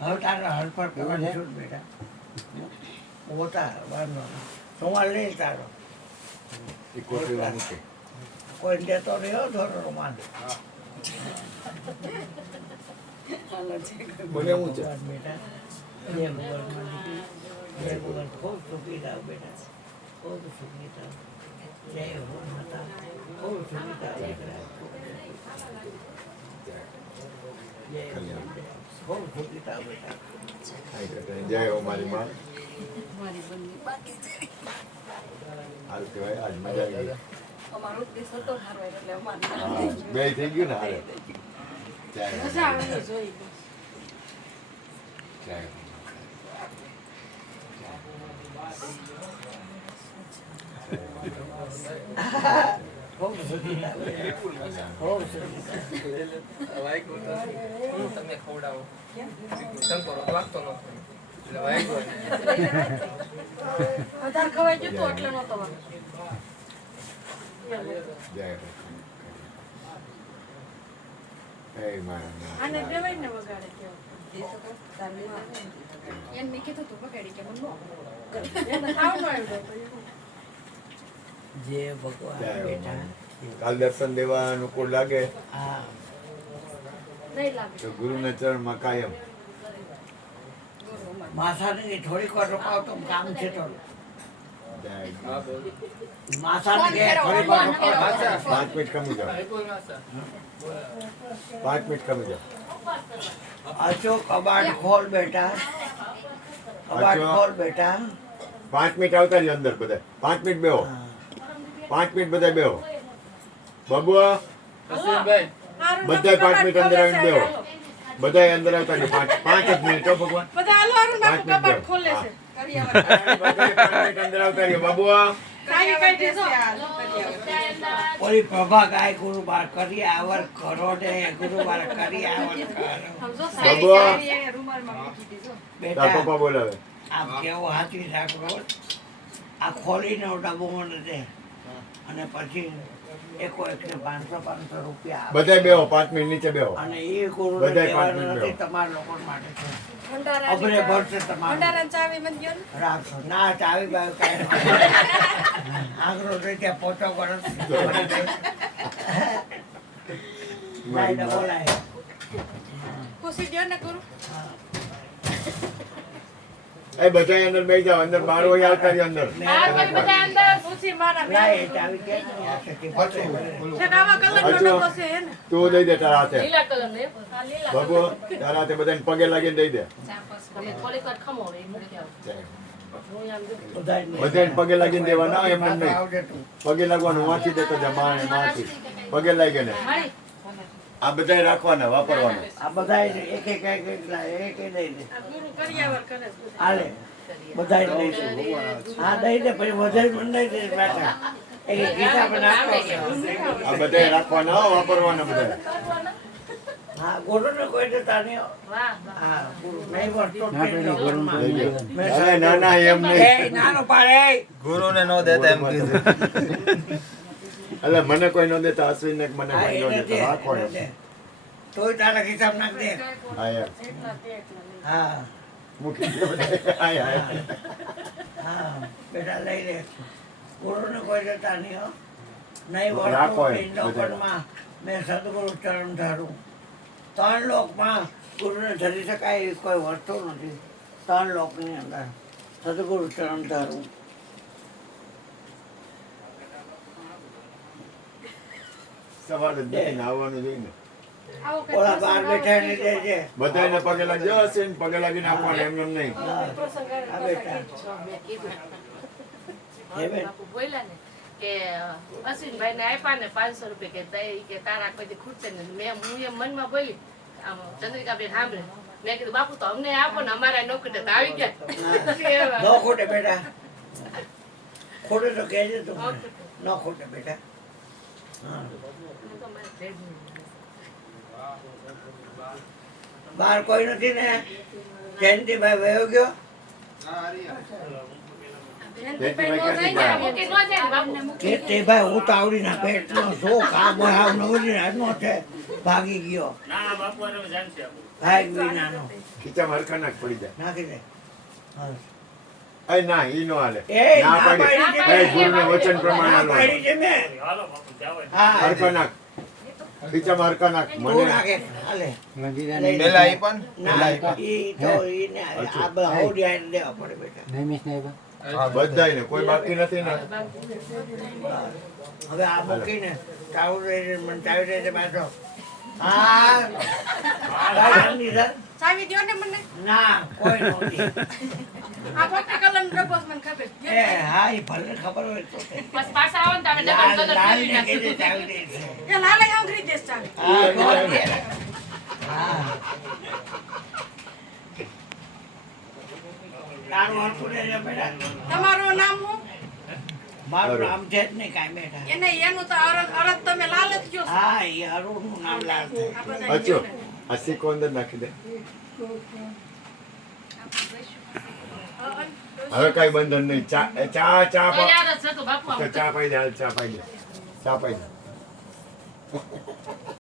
હવે તારે હળ પર કરવાની છૂટ બેટા પોતા વાંધો સોમાલ નહીં તારો કોઈ દેતો રહ્યો થોડો રૂમાલ બેટા જય ભગવાન ખૂબ સુખી થાવ બેટા ખૂબ સુખી થાવ જય હો માતા ખૂબ સુખી થાવ ખૂબ સુખી થાવ બેટા જય હો મારી માં હાલ કહેવાય આજ મજા આવી ગઈ અમારો દેશ હતો હારો એટલે અમારે બે થઈ ગયું ને હારે મજા આવે જોઈ ખૂબ સુખી થાવ ખૂબ સુખી તમે ખવડાવો શંકરો વાગતો નતો એટલે વાગ્યો આધાર ખવાઈ જતો એટલે નતો જય હે મારા આને દેવાય ને વગાડે કેવો એન મેં કીધું તું વગાડી કે મન એને ખાવાનું આવ્યું જય ભગવાન બેટા કાલ દર્શન દેવા અનુકૂળ લાગે હા નહીં લાગે તો ગુરુના ચરણમાં કાયમ માથાને થોડીક વાર રોકાવ તો કામ છે તો જય માથાને કે થોડીક વાર રોકાવ 5 મિનિટ કમી જાઓ 5 મિનિટ કમી જાઓ અચો કબાટ ખોલ બેટા કબાટ ખોલ બેટા 5 મિનિટ આવતા રહ્યો અંદર બધા 5 મિનિટ બેહો 5 મિનિટ બધા બેહો બાબુ અશ્વિનભાઈ બધા 5 મિનિટ અંદર આવીને બેહો બધા અંદર આવતા રહ્યો 5 જ મિનિટ હો ભગવાન બધા હાલો હારું બાપુ કબાટ ખોલે છે બધા 5 મિનિટ અંદર આવતા રહ્યો બાબુ કાઈ કઈ દેજો ઓલી પ્રભા ગાય ગુરુવાર કરી આવર કરો ને ગુરુવાર કરી આવર કરો સમજો બાબુ. સારી રૂમાલમાં મૂકી દેજો તાર બેટા પપ્પા બોલાવે આમ કેવું હાથી રાખો આ ખોલીને ડબ્બો મને દે અને પછી એકો એકને 500 રૂપિયા આપે. બધા બેહો 5 મિનિટ નીચે બેહો અને એ ગુરુ બધાય 5 મિનિટ નથી બેહો. તમારા લોકો માટે છે ભંડારા અબરે ભરશે તમારું ભંડારાની ચાવી મત ગયો ને રાખો ના ચાવી બાવી કાંઈ આંગળો રહી ત્યાં પોતો કરો નાઈને બોલાય ખુશી દ્યો ને ગુરુ એ બધા અંદર બેસી જાઓ અંદર બાર હોય આવતા રહ્યો અંદર આ કોઈ બધા અંદર ખુશી મારા ના એ ચાવી કે નહીં આ સખી પોતે બોલે. છે આવા કલરનો ડબ્બો છે હે ને તું દઈ દે તારા હાથે લીલા કલરનો આ લીલા બાબુ તારા હાથે બધાને પગે લાગીને દઈ દે તમે થોડીક વાર ખમો એ મૂકી આવો હું આમ જો બધાયને. બધાને પગે લાગીને દેવાના એમ એમ નહીં આવજે તું. પગે લાગવાનું વાંચી દેતો જમાણે વાંચી પગે લાગે ને મારી આ બધાય રાખવાના વાપરવાના આ બધાય એક એક દઈ દે આ ગુરુ કરિયાવર કરે છે હાલે બધાય દઈ દે હા દઈ દે પછી વધારે મને દઈ દે બેટા એક ગીતા પણ આપો આ બધાય રાખવાના હો, વાપરવાના બધા હા ગુરુ ને કોઈ દેતા નહીં વાહ હા ગુરુ નહીં વર્તો ગુરુમાં લઈ ગયો. અરે ના ના એમ નહીં નાનો પાડે ગુરુને નો દેતા એમ કીધું એટલે મને કોઈ ન દેતા અશ્વિન ને મને હા કોઈ ન એને દે દેતા રાખો એને એમ દે તોય તારા ખિસ્સામાં નાખ દે હા યાર એટલા તે એટલા લઈ હા મૂકી દે બધા. હા યાર હા બેટા લઈ લે ગુરુને કોઈ દેતા નહીં હો નહીં રાખો વર્તો એમ, પિંડોપણમાં મેં સદગુરુ ચરણ ધારું 3 લોકમાં ગુરુને ધરી શકાય એવી કોઈ વસ્તુ નથી 3 લોકની અંદર સદગુરુ ચરણ ધારું સવારે જઈને આવવાનું જોઈને આવો ઓલા બાર બેઠા ને દે છે બધાને પગે લાગજો અશ્વિન પગે લાગીને આપવાના એમ એમ નહીં પ્રસંગ આ બેટા મેં કીધું હે બેન બાપુ બોલ્યા ને કે અશ્વિનભાઈ ને આપ્યા ને 500 રૂપિયા કે દઈ કે તારા કોઈ ખૂટશે ને મેં હું એમ મનમાં બોલી આમ ચંદ્રિકાબેન સાંભળે મેં કીધું બાપુ તો અમને આપો ને અમારા નોકરી તો આવી ગયા ન ખોટે બેટા ખોટે તો કહેજે તું મને. ન ખોટે બેટા હા બહાર કોઈ નથી ને જયંતિભાઈ વયો ગયો મૂકી ન જાય ને બાપુ. તે ભાઈ હું તો આવડીના પેટનો શોખ આ બહાવ નવરીનો છે ભાગી ગયો ભાગ વિનાનો ખીચામાં હરખા નાખ પડી જાય નાખી દે હા. એ ના ઈ નો હાલે એ ના ના પાડી પાડી છે. એ ગુરુના વચન પ્રમાણે ના હાલો પાડી છે મેં હા હરખા નાખ ખીચામાં હરખા નાખ તું મને નાખે હાલે પેલા ઈ પણ ના ઈ તો ઈને આ બહાવડી આઈને દેવા પડે બેટા બધાયને કોઈ બાકી નથી ને હવે આ મૂકીને ચાવી મને ચાવી દે પાછો હા કાંઈ નથી સર ચાવી દ્યો ને મને ના કોઈ નહોતી આ ફક્ત કલર ડબ્બો મને ખબર એ હા એ ભલે ખબર હોય તો તે. બસ પાછા આવો ને તો અમે ડબલ લાલ કલર લાલને ફેરવી કીધે નાખશું. ચાવી દે છે એ લાલે આંગળી દેશ ચાવી હા તો દે. હા તારું હરખું રહેજે બેટા. તમારું નામ હું મારું નામ છે જ નહીં કાંઈ બેટા એને એનું તો અરજ તમે લાલ જ કયો છો. હા એ અરુણનું નામ લાલ છે આ બધા અચો આ સિક્કો અંદર નાખી દે હવે કઈ બંધન નહીં ચા ચા ચા તો યાર જ હતું બાપુ તો આમ. ચા પાઈ દે હાલ ચા પાઈ દે ચા પાઈ દે